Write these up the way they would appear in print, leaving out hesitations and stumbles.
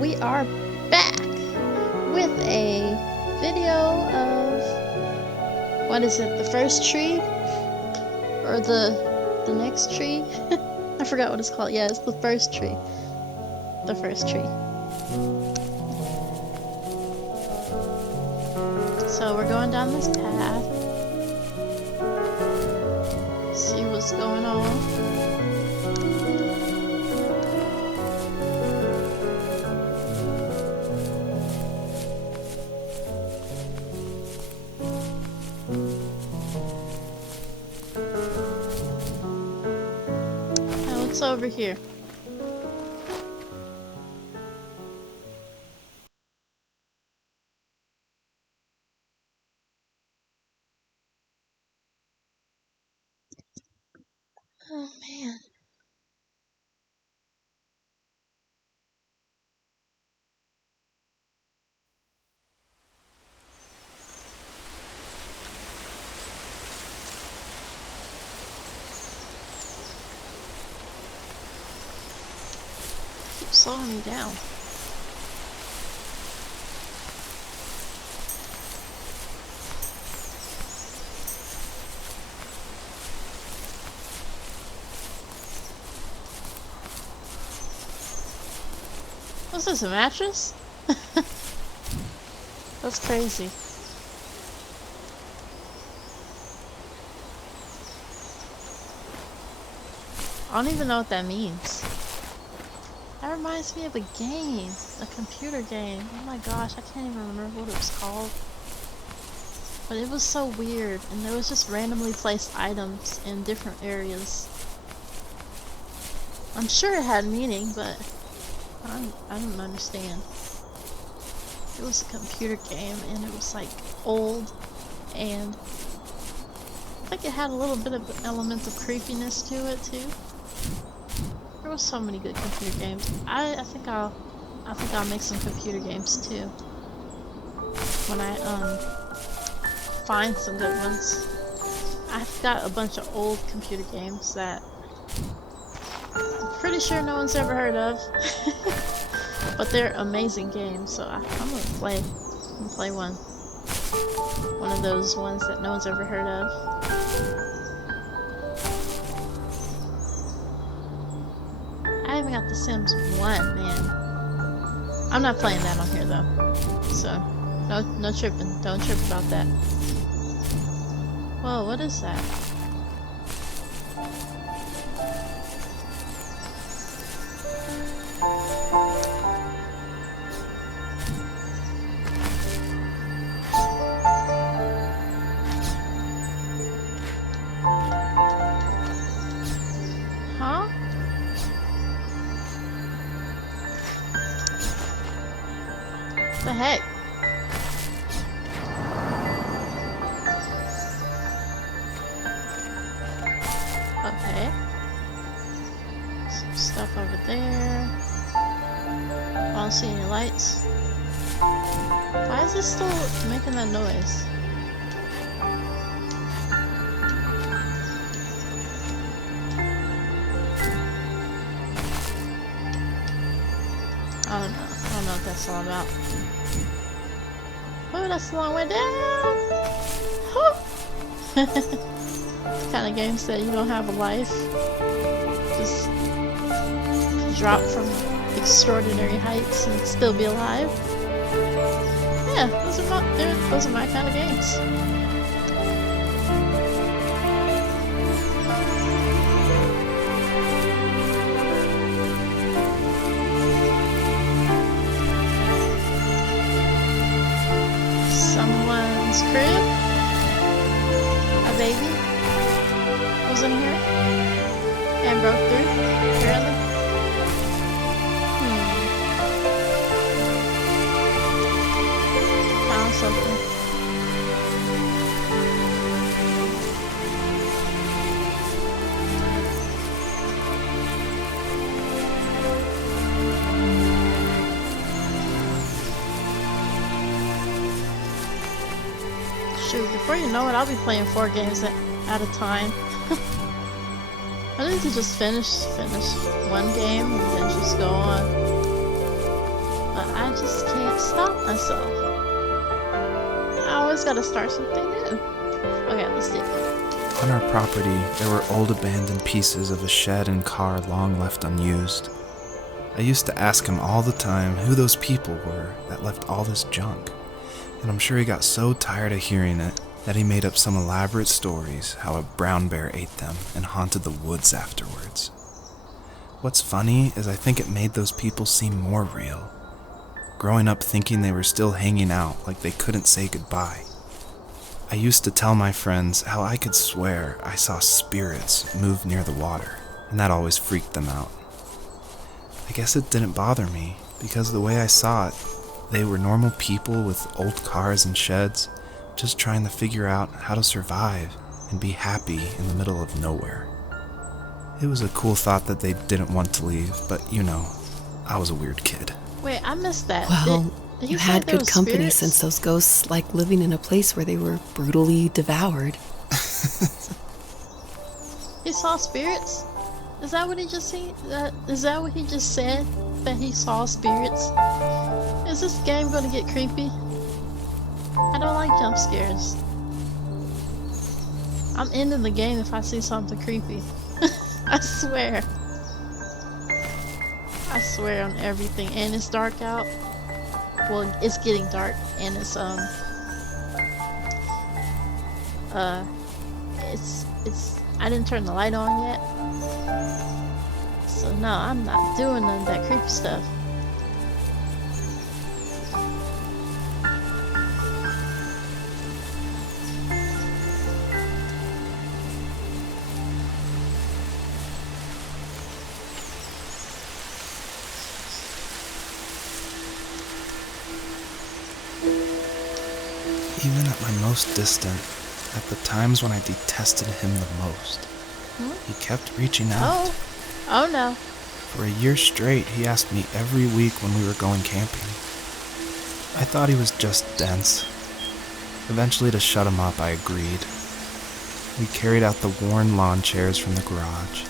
and we are back with a video of, what is it, the first tree? Or the next tree? I forgot what it's called. Yeah, it's the first tree. The first tree. So we're going down this path. See what's going on. What's over here? Oh man. Keep slowing me down. What's this, a mattress? That's crazy. I don't even know what that means. That reminds me of a game, a computer game. Oh my gosh, I can't even remember what it was called. But it was so weird, and there was just randomly placed items in different areas. I'm sure it had meaning, but I don't understand. It was a computer game, and it was like old, and I think it had a little bit of elements of creepiness to it too. There were so many good computer games. I think I'll make some computer games too when I find some good ones. I've got a bunch of old computer games that I'm pretty sure no one's ever heard of. But they're amazing games, so I'm gonna play one of those ones that no one's ever heard of. I haven't got The Sims 1, man. I'm not playing that on here though, so no tripping. Don't trip about that. Whoa, what is that? What the heck? Okay. Some stuff over there. I don't see any lights. Why is this still making that noise? I don't know what that's all about. Oh, that's a long way down! It's kind of games that you don't have a life. Just drop from extraordinary heights and still be alive. Yeah, those are my kind of games. Someone's crib? A baby was in here and broke through, apparently. Found something. Shoot, before you know it, I'll be playing 4 games at a time. I need to just finish one game and then just go on I just can't stop myself. I always gotta start something new. Okay, let's dig. On our property, there were old abandoned pieces of a shed and car long left unused. I used to ask him all the time who those people were that left all this junk, and I'm sure he got so tired of hearing it that he made up some elaborate stories how a brown bear ate them and haunted the woods afterwards. What's funny is I think it made those people seem more real, growing up thinking they were still hanging out like they couldn't say goodbye. I used to tell my friends how I could swear I saw spirits move near the water, and that always freaked them out. I guess it didn't bother me, because the way I saw it, they were normal people with old cars and sheds, just trying to figure out how to survive and be happy in the middle of nowhere. It was a cool thought that they didn't want to leave, but I was a weird kid. Wait, I missed that. Well, Did you say had there good was company spirits? since those ghosts like living in a place where they were brutally devoured. He saw spirits? Is that what he just seen? Is that what he just said? That he saw spirits? Is this game gonna get creepy? I don't like jump scares. I'm ending the game if I see something creepy. I swear. I swear on everything. And it's dark out. Well, it's getting dark, and it's I didn't turn the light on yet. So no, I'm not doing none of that creepy stuff. Even at my most distant, at the times when I detested him the most, he kept reaching out. Oh no. For a year straight, he asked me every week when we were going camping. I thought he was just dense. Eventually, to shut him up, I agreed. We carried out the worn lawn chairs from the garage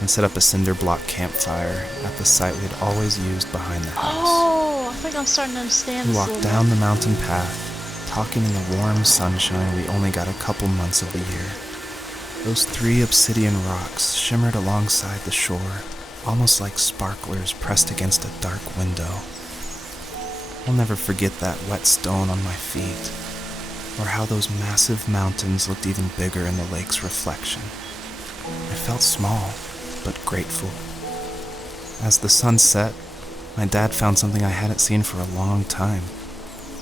and set up a cinder block campfire at the site we had always used behind the house. Oh, I think I'm starting to understand We this a walked little down the mountain path, talking in the warm sunshine we only got a couple months of the year. Those 3 obsidian rocks shimmered alongside the shore, almost like sparklers pressed against a dark window. I'll never forget that wet stone on my feet, or how those massive mountains looked even bigger in the lake's reflection. I felt small, but grateful. As the sun set, my dad found something I hadn't seen for a long time.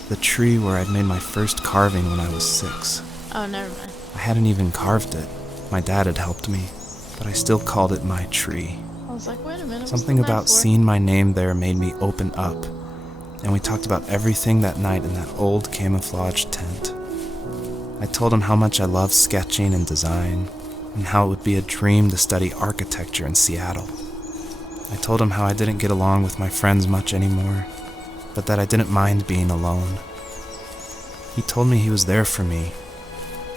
The tree where I'd made my first carving when I was 6. Oh, never mind. I hadn't even carved it. My dad had helped me, but I still called it my tree. I was like, wait a minute. Something about seeing my name there made me open up, and we talked about everything that night in that old camouflage tent. I told him how much I loved sketching and design, and how it would be a dream to study architecture in Seattle. I told him how I didn't get along with my friends much anymore, but that I didn't mind being alone. He told me he was there for me,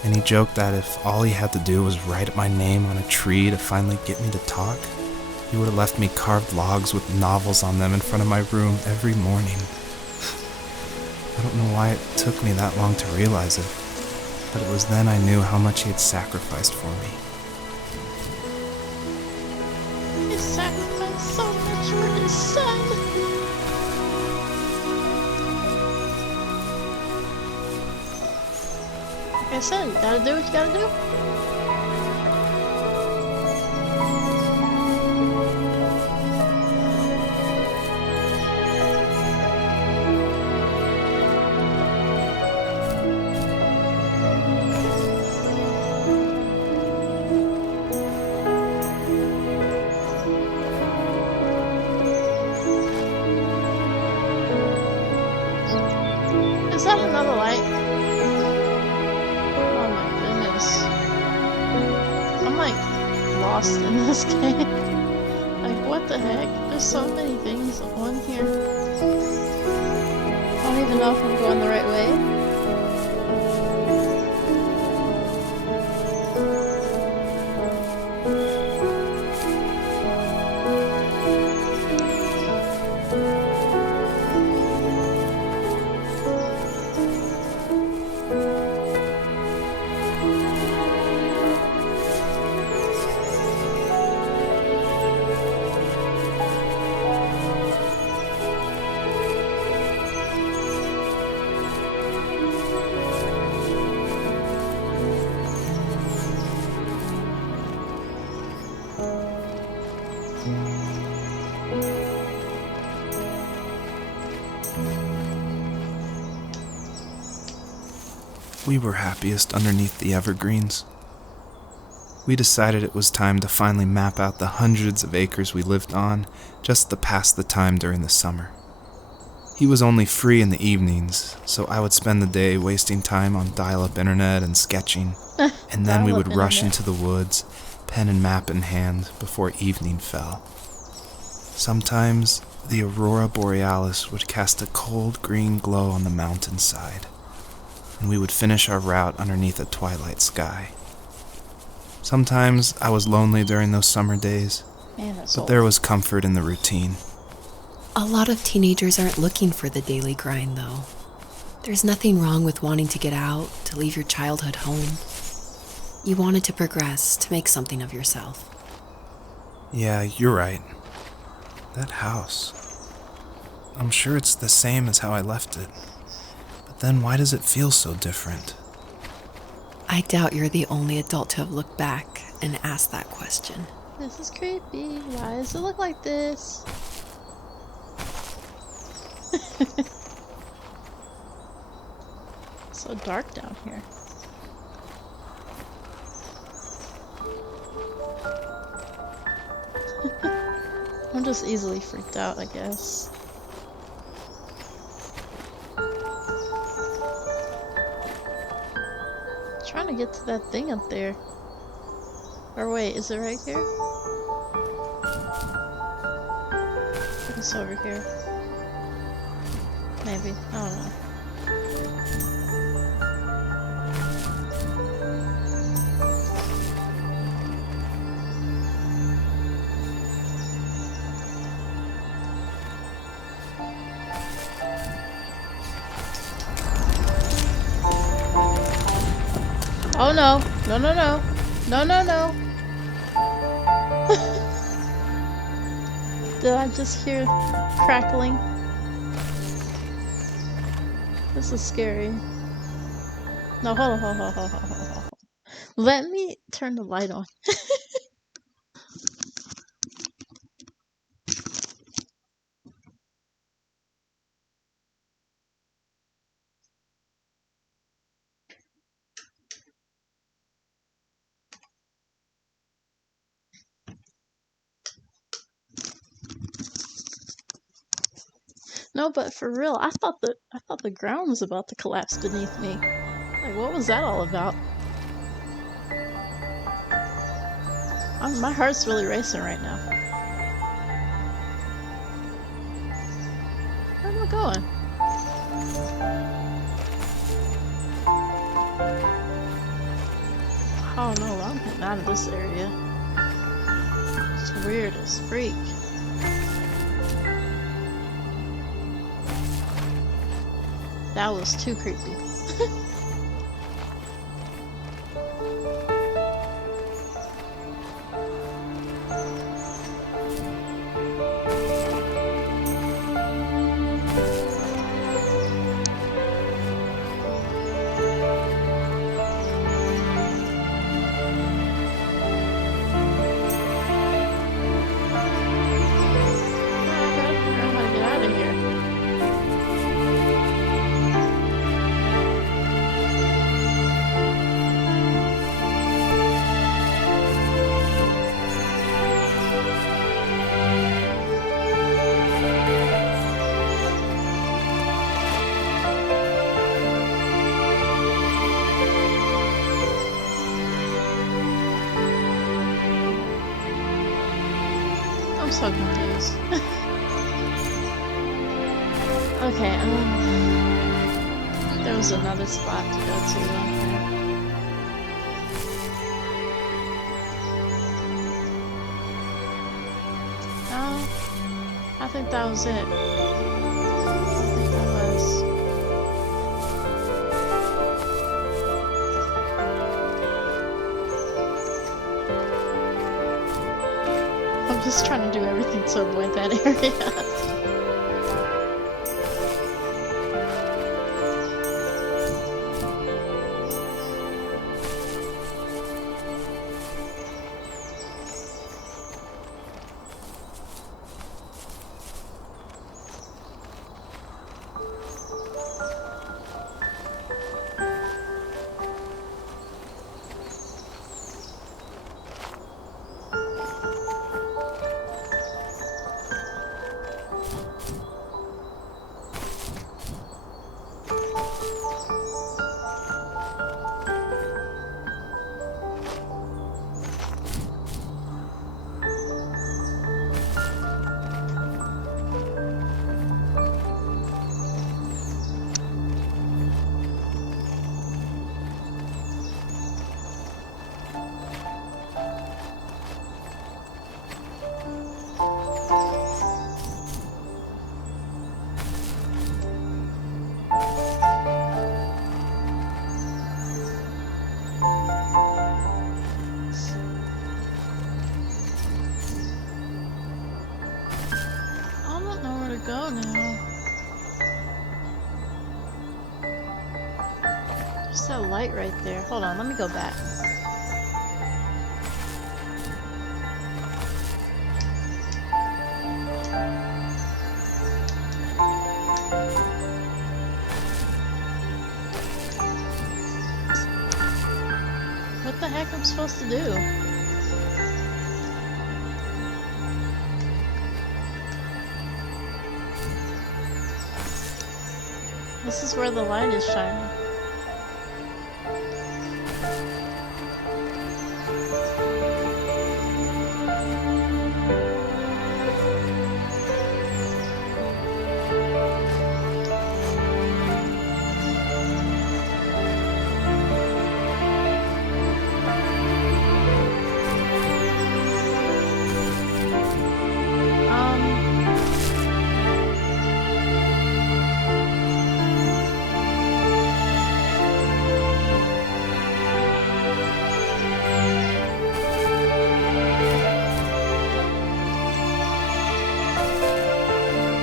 and he joked that if all he had to do was write my name on a tree to finally get me to talk, he would have left me carved logs with novels on them in front of my room every morning. I don't know why it took me that long to realize it, but it was then I knew how much he had sacrificed for me. He sacrificed so much for his son. Like I said, you gotta do what you gotta do. Is that another light? Oh my goodness. I'm like lost in this game. Like what the heck? There's so many things on here. I don't even know if I'm going the right way. we were happiest underneath the evergreens. We decided it was time to finally map out the hundreds of acres we lived on just to pass the time during the summer. He was only free in the evenings, so I would spend the day wasting time on dial-up internet and sketching, and then we would rush into the woods, pen and map in hand, before evening fell. Sometimes, the aurora borealis would cast a cold green glow on the mountainside, and we would finish our route underneath a twilight sky. Sometimes I was lonely during those summer days, but there was comfort in the routine. A lot of teenagers aren't looking for the daily grind, though. There's nothing wrong with wanting to get out, to leave your childhood home. You wanted to progress, to make something of yourself. Yeah, you're right. That house. I'm sure it's the same as how I left it. But then why does it feel so different? I doubt you're the only adult to have looked back and asked that question. This is creepy. Why does it look like this? So dark down here. I'm just easily freaked out, I guess. Trying to get to that thing up there. Or wait, is it right here? It's over here. Maybe. I don't know. Oh no. No, no, no. No, no, no. Did I just hear crackling? This is scary. No, hold on, hold on, hold on, hold on, hold on. Let me turn the light on. No, but for real, I thought the ground was about to collapse beneath me. Like, what was that all about? My heart's really racing right now. Where am I going? I don't know, I'm getting out of this area. It's weird as freak. That was too creepy. I'm so confused. Okay, there was another spot to go to on here. No, I think that was it. I think that was. I'm just trying to do everything to avoid that area. go now. There's that light right there. Hold on, let me go back. What the heck am I supposed to do? This is where the light is shining.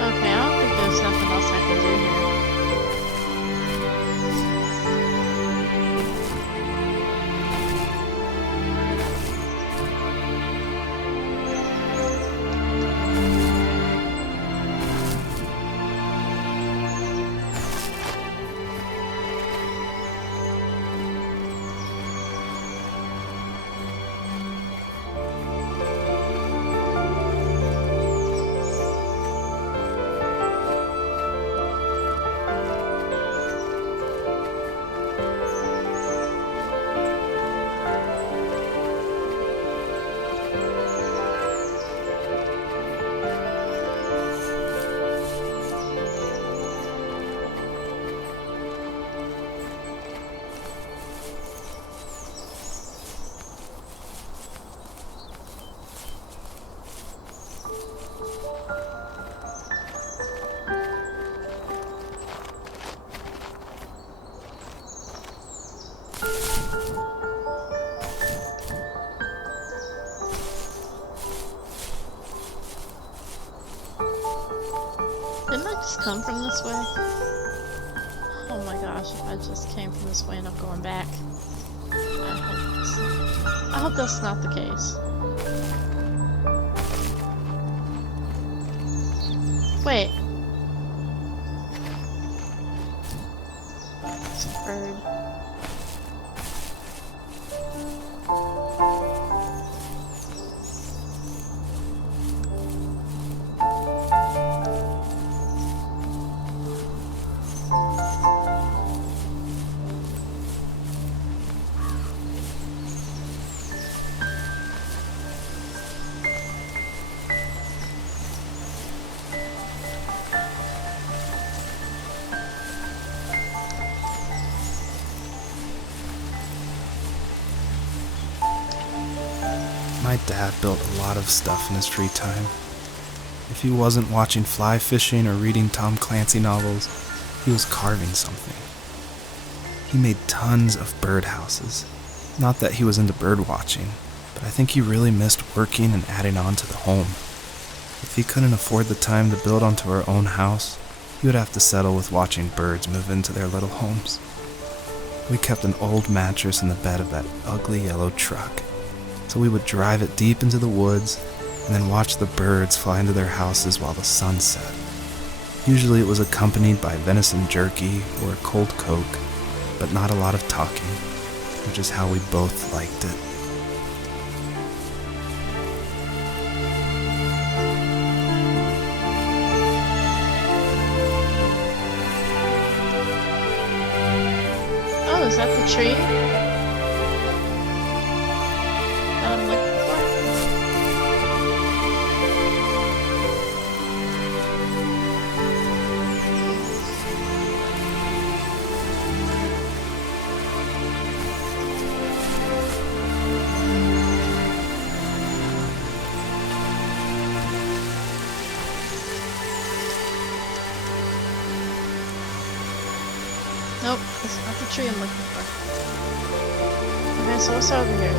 Okay, I don't think there's nothing else I can do here. Didn't I just come from this way? Oh my gosh, if I just came from this way and I'm going back. I hope that's not the case. Wait. It's a bird. My dad built a lot of stuff in his free time. If he wasn't watching fly fishing or reading Tom Clancy novels, he was carving something. He made tons of birdhouses. Not that he was into bird watching, but I think he really missed working and adding on to the home. If he couldn't afford the time to build onto our own house, he would have to settle with watching birds move into their little homes. We kept an old mattress in the bed of that ugly yellow truck, so we would drive it deep into the woods and then watch the birds fly into their houses while the sun set. Usually it was accompanied by venison jerky or a cold Coke, but not a lot of talking, which is how we both liked it. Oh, is that the tree that I'm looking for? Nope, that's not the tree I'm looking for. Okay, so what's over here?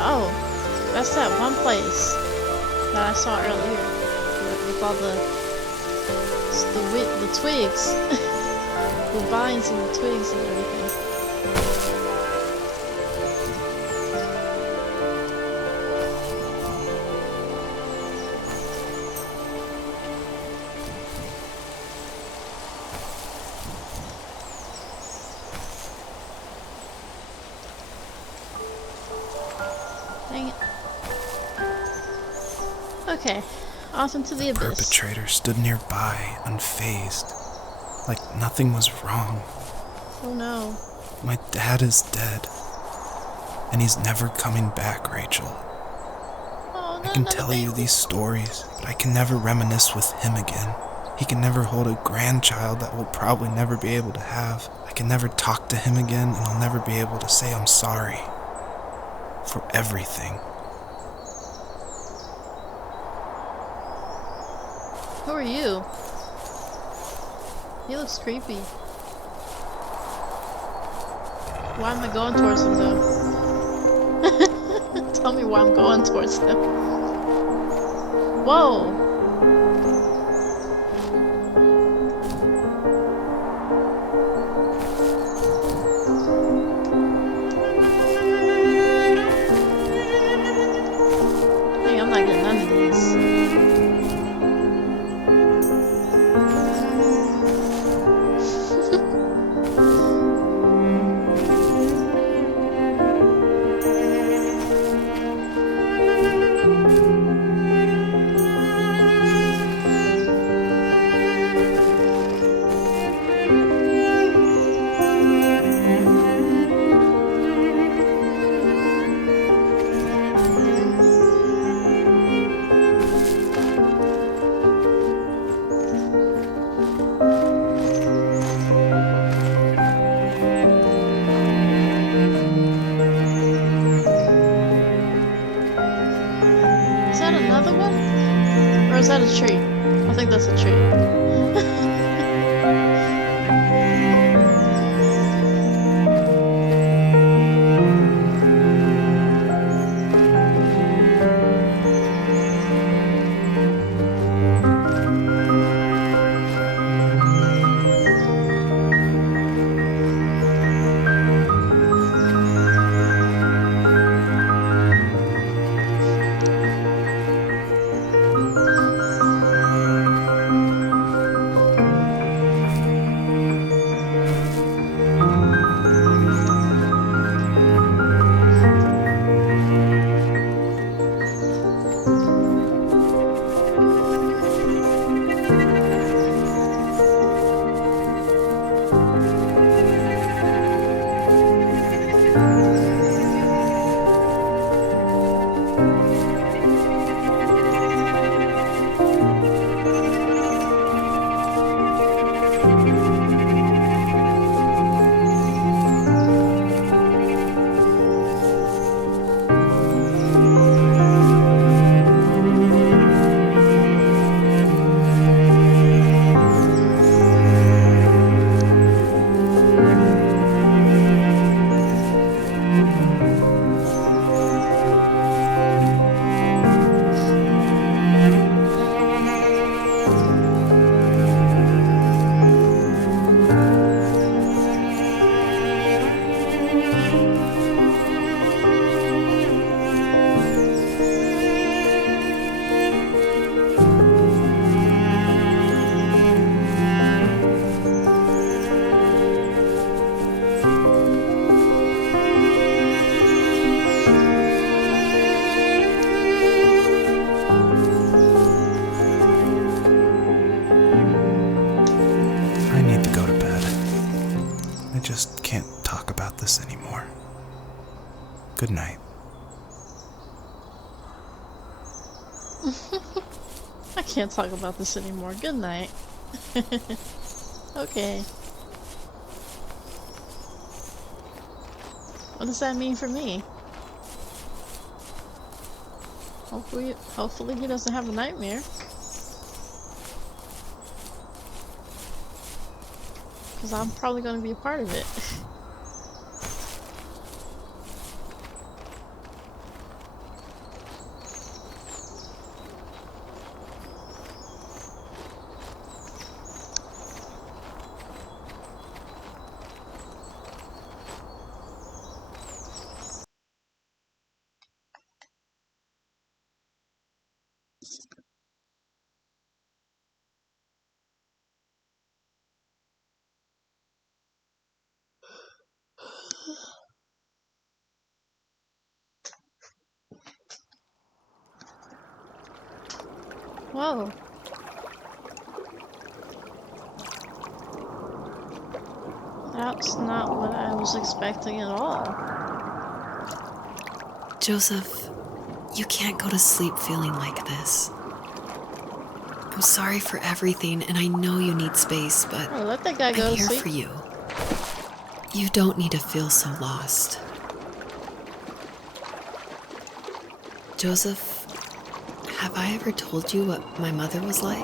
Oh, that's that one place that I saw earlier with all the It's the twigs. The vines and the twigs and everything. Dang it. Okay, off into the abyss. Perpetrator stood nearby, unfazed, like nothing was wrong. Oh no. My dad is dead, and he's never coming back, Rachel. Oh, I can tell you these stories, but I can never reminisce with him again. He can never hold a grandchild that we'll probably never be able to have. I can never talk to him again, and I'll never be able to say I'm sorry for everything. Who are you? He looks creepy. Why am I going towards him though? Tell me why I'm going towards him. Whoa! Hey, I'm not getting none of these. Is that another one? Or is that a tree? I think that's a tree. I just can't talk about this anymore. Good night. I can't talk about this anymore. Good night. Okay. What does that mean for me? Hopefully he doesn't have a nightmare. Because I'm probably going to be a part of it. Whoa. That's not what I was expecting at all. Joseph, you can't go to sleep feeling like this. I'm sorry for everything, and I know you need space, but Oh, let that guy go I'm to here sleep. for you. You don't need to feel so lost. Joseph, have I ever told you what my mother was like?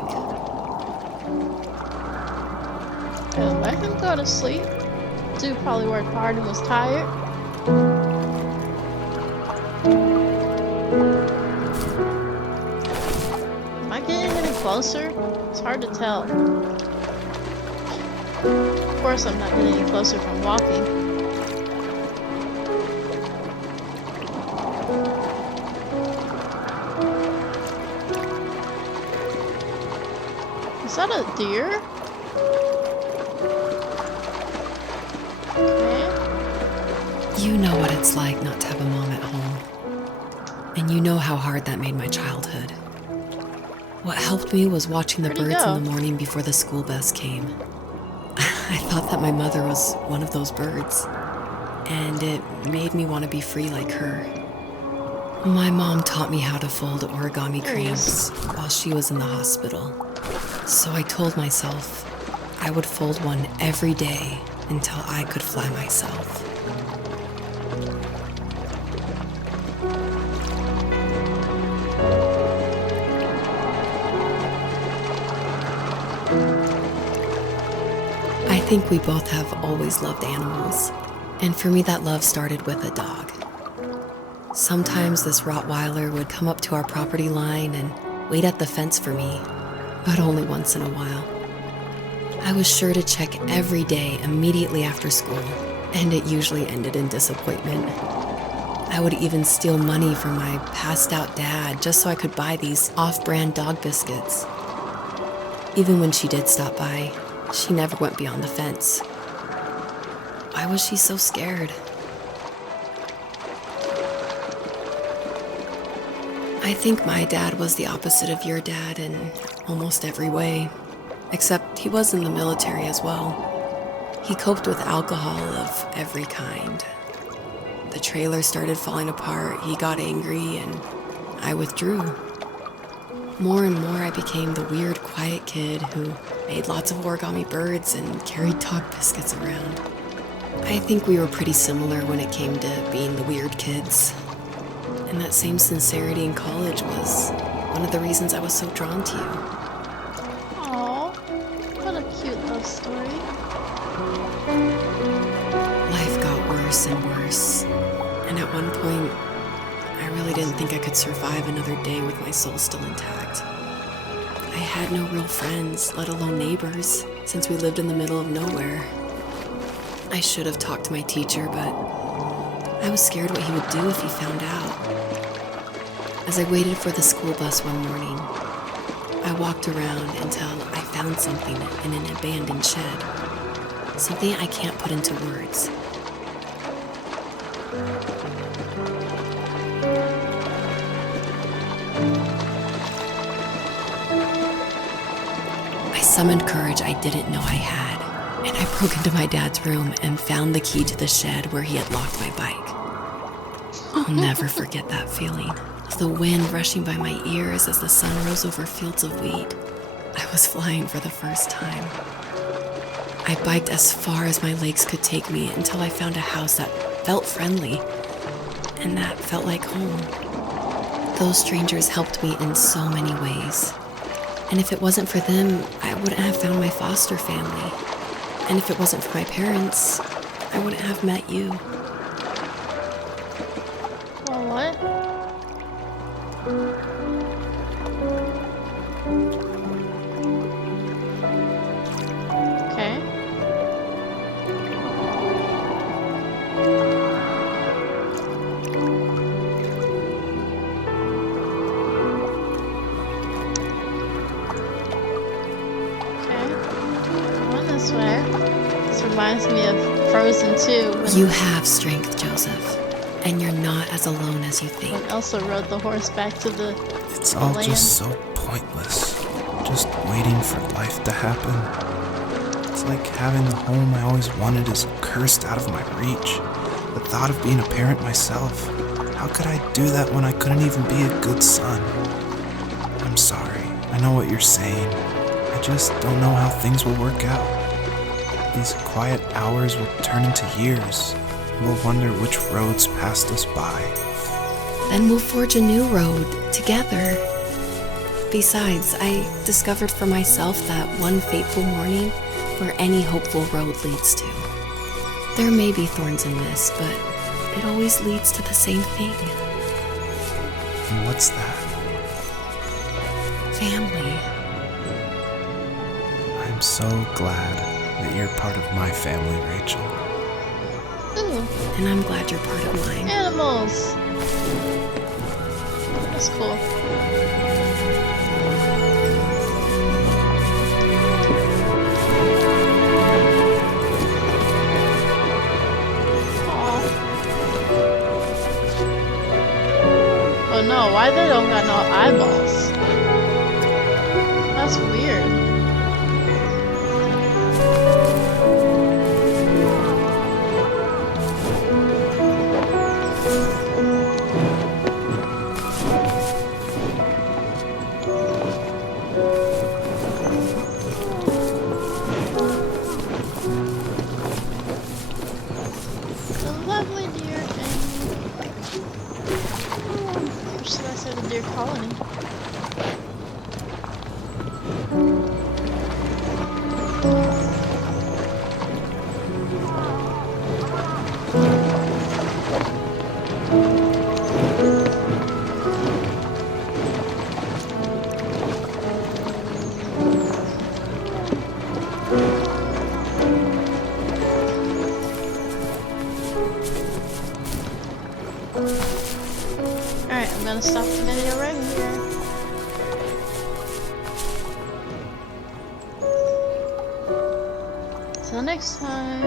Yeah, let him go to sleep. Dude probably worked hard and was tired. Am I getting any closer? It's hard to tell. Of course I'm not getting any closer from walking. Is that a deer? Okay. You know what it's like not to have a mom at home. And you know how hard that made my childhood. What helped me was watching the Where'd he birds go? in the morning before the school bus came. I thought that my mother was one of those birds, and it made me want to be free like her. My mom taught me how to fold origami There he is. cramps while she was in the hospital. So I told myself I would fold one every day until I could fly myself. I think we both have always loved animals, and for me that love started with a dog. Sometimes this Rottweiler would come up to our property line and wait at the fence for me, but only once in a while. I was sure to check every day immediately after school, and it usually ended in disappointment. I would even steal money from my passed-out dad just so I could buy these off-brand dog biscuits. Even when she did stop by, she never went beyond the fence. Why was she so scared? I think my dad was the opposite of your dad in almost every way, except he was in the military as well. He coped with alcohol of every kind. The trailer started falling apart, he got angry, and I withdrew. More and more I became the weird, quiet kid who made lots of origami birds and carried dog biscuits around. I think we were pretty similar when it came to being the weird kids. And that same sincerity in college was one of the reasons I was so drawn to you. Aww, what a cute love story. Life got worse and worse, and at one point, I really didn't think I could survive another day with my soul still intact. I had no real friends, let alone neighbors, since we lived in the middle of nowhere. I should have talked to my teacher, but I was scared what he would do if he found out. As I waited for the school bus one morning, I walked around until I found something in an abandoned shed. Something I can't put into words. I summoned courage I didn't know I had, and I broke into my dad's room and found the key to the shed where he had locked my bike. I'll never forget that feeling. The wind rushing by my ears as the sun rose over fields of wheat. I was flying for the first time. I biked as far as my legs could take me until I found a house that felt friendly and that felt like home. Those strangers helped me in so many ways. And if it wasn't for them, I wouldn't have found my foster family. And if it wasn't for my parents, I wouldn't have met you. Well, what? Okay. Going this way. This reminds me of Frozen 2. When You have strength, Joseph, and you're not as alone as you think. Elsa rode the horse back to the It's all land. just so pointless, just waiting for life to happen. It's like having the home I always wanted is cursed out of my reach. The thought of being a parent myself, how could I do that when I couldn't even be a good son? I'm sorry, I know what you're saying. I just don't know how things will work out. These quiet hours will turn into years. We'll wonder which roads passed us by. Then we'll forge a new road together. Besides, I discovered for myself that one fateful morning where any hopeful road leads to. There may be thorns in this, but it always leads to the same thing. And what's that? Family. I'm so glad that you're part of my family, Rachel. Ooh, And I'm glad you're part of mine. animals. That's cool. Aw. Oh no, why they don't got no eyeballs? That's weird. The lovely deer family. Or should I say the deer colony? Alright, I'm gonna stop the video right here. Till next time.